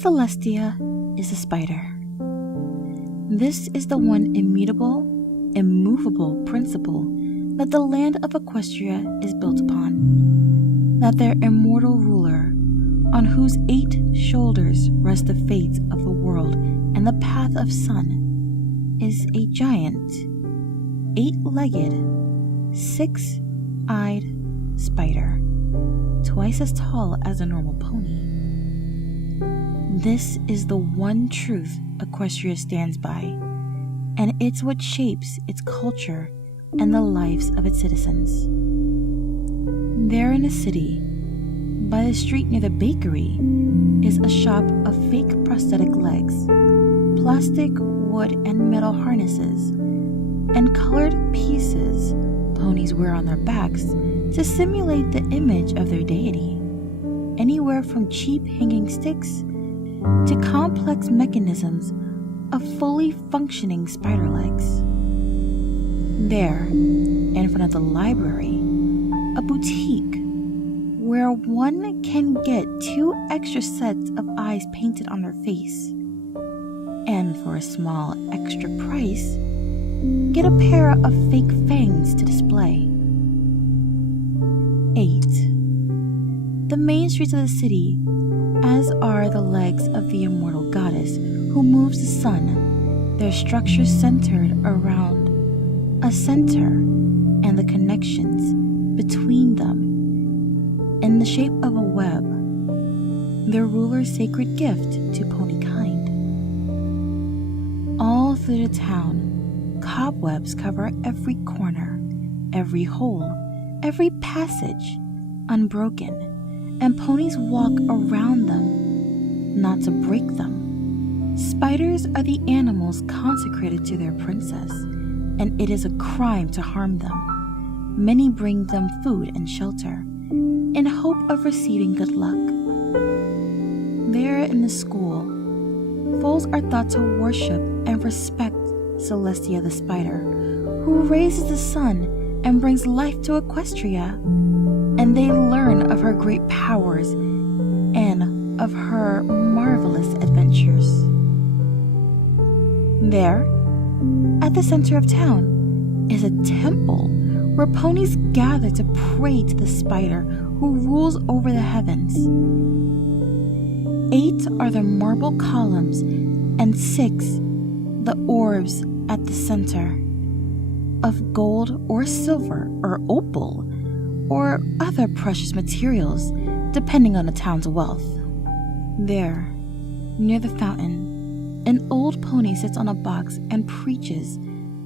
Celestia is a spider. This is the one immutable, immovable principle that the land of Equestria is built upon, that their immortal ruler, on whose 8 shoulders rest the fates of the world and the path of sun, is a giant, 8-legged, 6-eyed spider, twice as tall as a normal pony. This is the one truth Equestria stands by, and it's what shapes its culture and the lives of its citizens. There in a city, by the street near the bakery, is a shop of fake prosthetic legs, plastic, wood, and metal harnesses, and colored pieces ponies wear on their backs to simulate the image of their deity, anywhere from cheap hanging sticks to complex mechanisms of fully functioning spider legs. There, in front of the library, a boutique where one can get 2 extra sets of eyes painted on their face, and for a small extra price, get a pair of fake fangs to display. 8. The main streets of the city, as are the legs of the immortal goddess who moves the sun, their structures centered around a center and the connections between them in the shape of a web, their ruler's sacred gift to ponykind. All through the town, cobwebs cover every corner, every hole, every passage, unbroken, and ponies walk around them, not to break them. Spiders are the animals consecrated to their princess, and it is a crime to harm them. Many bring them food and shelter, in hope of receiving good luck. There in the school, foals are thought to worship and respect Celestia the spider, who raises the sun and brings life to Equestria, and they learn of her great powers and of her marvelous adventures. There, at the center of town, is a temple where ponies gather to pray to the spider who rules over the heavens. 8 are the marble columns, and 6 the orbs at the center, of gold or silver or opal, or other precious materials, depending on the town's wealth. There, near the fountain, an old pony sits on a box and preaches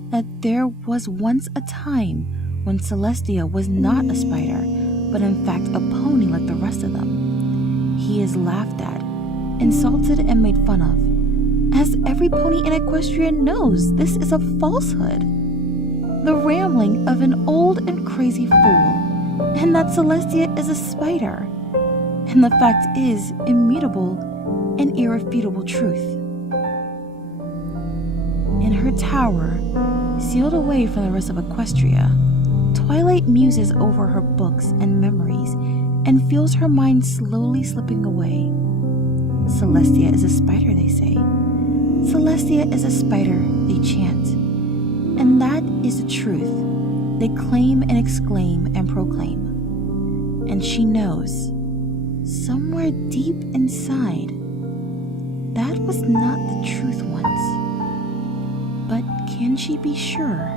that there was once a time when Celestia was not a spider, but in fact a pony like the rest of them. He is laughed at, insulted, and made fun of, as every pony in Equestria knows this is a falsehood, the rambling of an old and crazy fool, and that Celestia is a spider, and the fact is immutable and irrefutable truth. In her tower, sealed away from the rest of Equestria, Twilight muses over her books and memories and feels her mind slowly slipping away. Celestia is a spider, they say. Celestia is a spider, they chant. And that is the truth they claim and exclaim and proclaim. And she knows, somewhere deep inside, that was not the truth once. But can she be sure?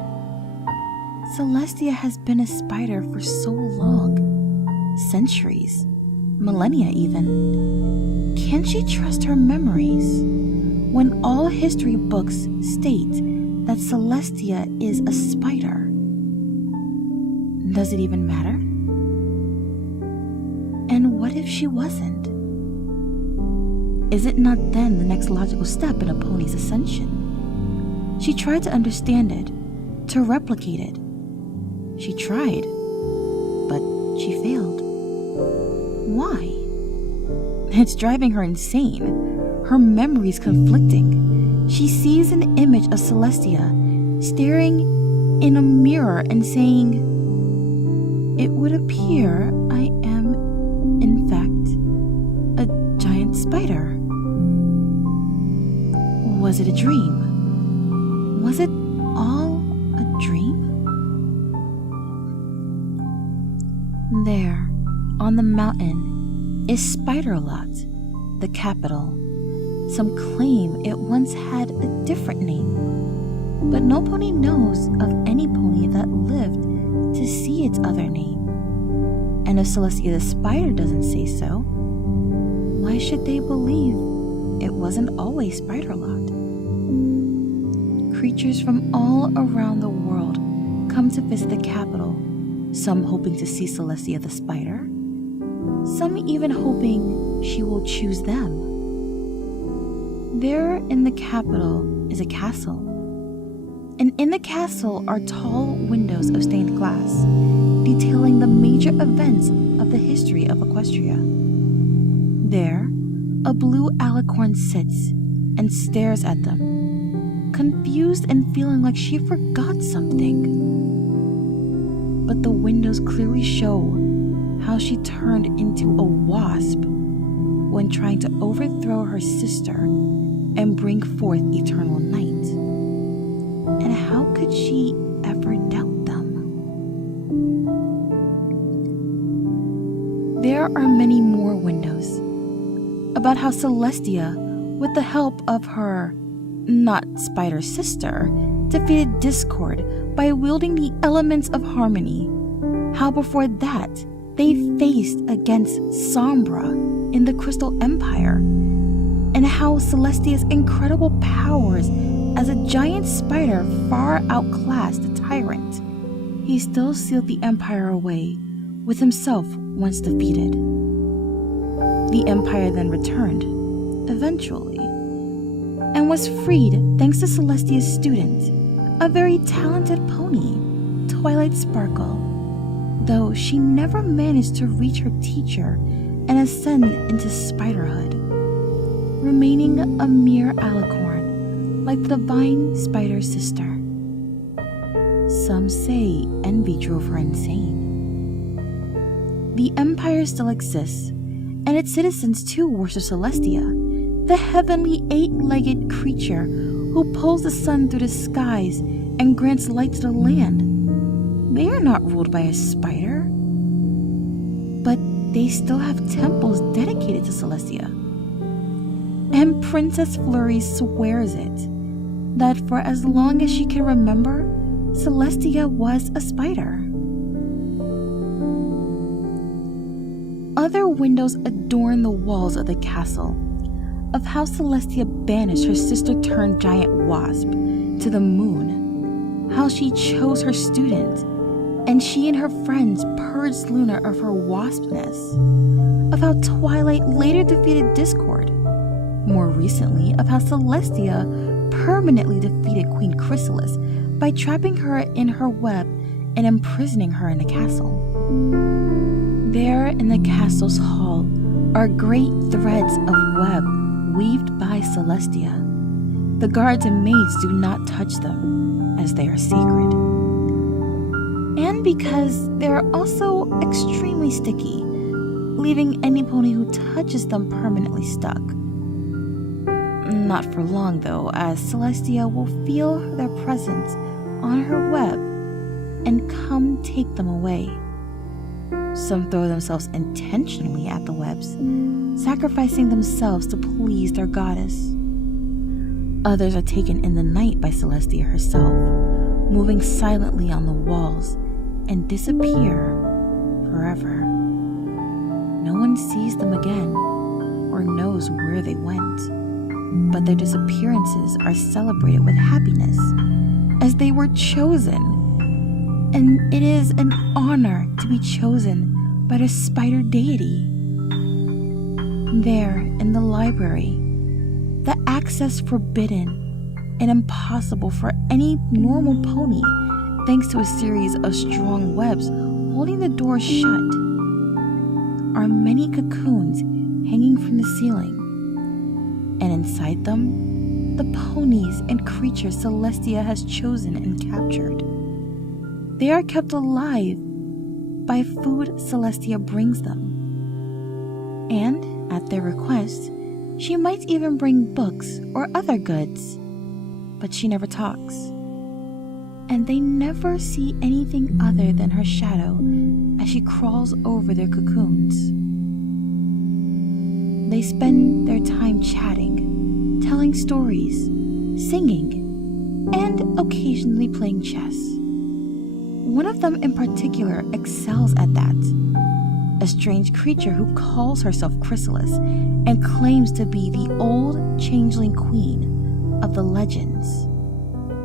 Celestia has been a spider for so long, centuries, millennia even. Can she trust her memories when all history books state that Celestia is a spider? Does it even matter? And what if she wasn't? Is it not then the next logical step in a pony's ascension? She tried to understand it, to replicate it. She tried, but she failed. Why? It's driving her insane. Her memories conflicting. She sees an image of Celestia staring in a mirror and saying, "It would appear I am, in fact, a giant spider." was it a dream? Was it all a dream? There, on the mountain, is Spider-Lot, the capital. Some claim it once had a different name, but no pony knows of any pony that lived to see its other name. And if Celestia the spider doesn't say so, why should they believe it wasn't always Spider-Lot? Creatures from all around the world come to visit the capital, some hoping to see Celestia the spider, some even hoping she will choose them. There in the capital is a castle, and in the castle are tall windows of stained glass, detailing the major events of the history of Equestria. There, a blue alicorn sits and stares at them, confused and feeling like she forgot something. But the windows clearly show how she turned into a wasp when trying to overthrow her sister and bring forth eternal night. And how could she ever doubt them? There are many more windows about how Celestia, with the help of her not spider sister, defeated discord by wielding the elements of harmony. How before that they faced against Sombra in the Crystal Empire, and how Celestia's incredible powers as a giant spider far outclassed the tyrant. He still sealed the Empire away, with himself once defeated. The Empire then returned, eventually, and was freed thanks to Celestia's student, a very talented pony, Twilight Sparkle, though she never managed to reach her teacher and ascend into spiderhood, remaining a mere alicorn like the divine spider sister. Some say envy drove her insane. The Empire still exists, and its citizens too worship Celestia, the heavenly 8-legged creature who pulls the sun through the skies and grants light to the land. They are not ruled by a spider, but they still have temples dedicated to Celestia. And Princess Flurry swears it, that for as long as she can remember, Celestia was a spider. Other windows adorn the walls of the castle, of how Celestia banished her sister-turned-giant wasp to the moon, how she chose her student, and she and her friends purged Luna of her waspness, of how Twilight later defeated Discord, more recently of how Celestia permanently defeated Queen Chrysalis by trapping her in her web and imprisoning her in the castle. There in the castle's hall are great threads of web weaved by Celestia. The guards and maids do not touch them, as they are sacred. And because they are also extremely sticky, leaving any pony who touches them permanently stuck. Not for long though, as Celestia will feel their presence on her web and come take them away. Some throw themselves intentionally at the webs, sacrificing themselves to please their goddess. Others are taken in the night by Celestia herself, moving silently on the walls and disappear forever. No one sees them again or knows where they went, but their disappearances are celebrated with happiness as they were chosen. And it is an honor to be chosen by the spider deity. There, in the library, the access forbidden and impossible for any normal pony thanks to a series of strong webs holding the door shut, are many cocoons hanging from the ceiling. And inside them, the ponies and creatures Celestia has chosen and captured. They are kept alive by food Celestia brings them. And, at their request, She might even bring books or other goods, but she never talks. And they never see anything other than her shadow as she crawls over their cocoons. They spend their time chatting, telling stories, singing, and occasionally playing chess. One of them in particular excels at that, a strange creature who calls herself Chrysalis and claims to be the old changeling queen of the legends.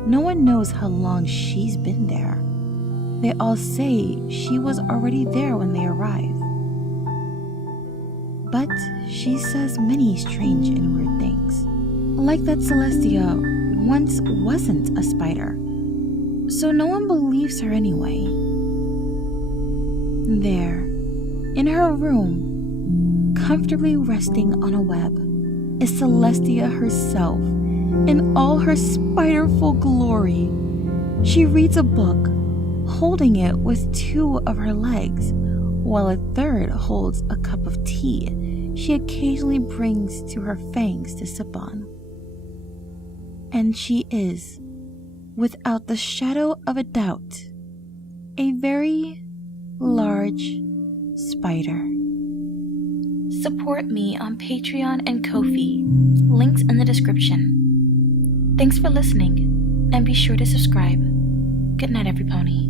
No one knows how long she's been there. They all say she was already there when they arrived. But she says many strange and weird things, like that Celestia once wasn't a spider, so no one believes her anyway. There, in her room, comfortably resting on a web, is Celestia herself in all her spiderful glory. She reads a book, holding it with two of her legs, while a third holds a cup of tea she occasionally brings to her fangs to sip on. And she is, without the shadow of a doubt, a very large spider. Support me on Patreon and Ko-fi, links in the description. Thanks for listening, and be sure to subscribe. Good night, every pony.